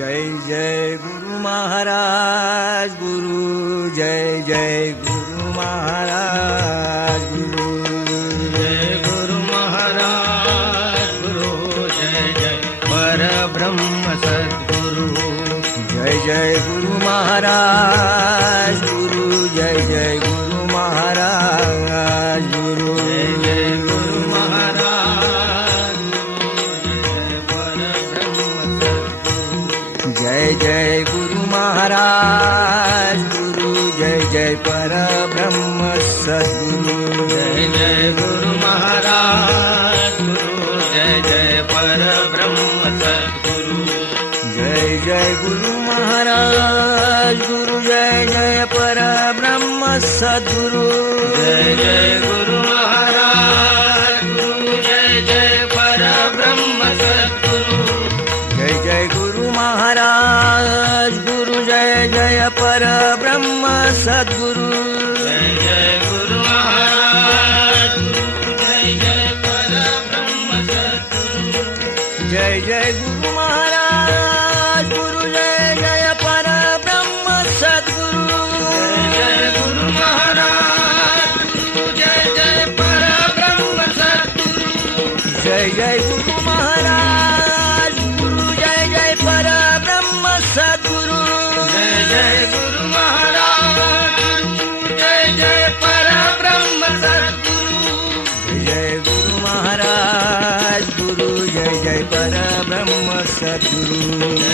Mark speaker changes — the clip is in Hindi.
Speaker 1: જય જય ગુરુ મહારાજ, ગુરુ, જય જય ગુરુ મહારાજ, ગુરુ, જય
Speaker 2: ગુરુ મહારાજ, ગુરુ, જય જય પરબ્રહ્મ સદગુરુ,
Speaker 1: જય જય ગુરુ મહારાજ, ગુરુ, જય જય ગુરુ મહારાજ, ગુરુ, જય જય ગુરુ गुरु जय जय पर ब्रह्म सद्गुरु। जय
Speaker 2: जय गुरु महाराज गुरु जय जय पर ब्रह्म सद्गुरु।
Speaker 1: जय जय गुरु महाराज गुरु जय जय पर ब्रह्म सद्गुरु। जय
Speaker 2: जय गुरु
Speaker 1: जय पर ब्रह्म सद्गुरु। जय जय गुरु महाराज, गुरु जय जय पर ब्रह्म सद्गुरु। जय
Speaker 2: गुरु महाराज गुरु जय जय पर ब्रह्म सद्गुरु
Speaker 1: जय जय गुरु जय जय परब्रह्म सद्गुरु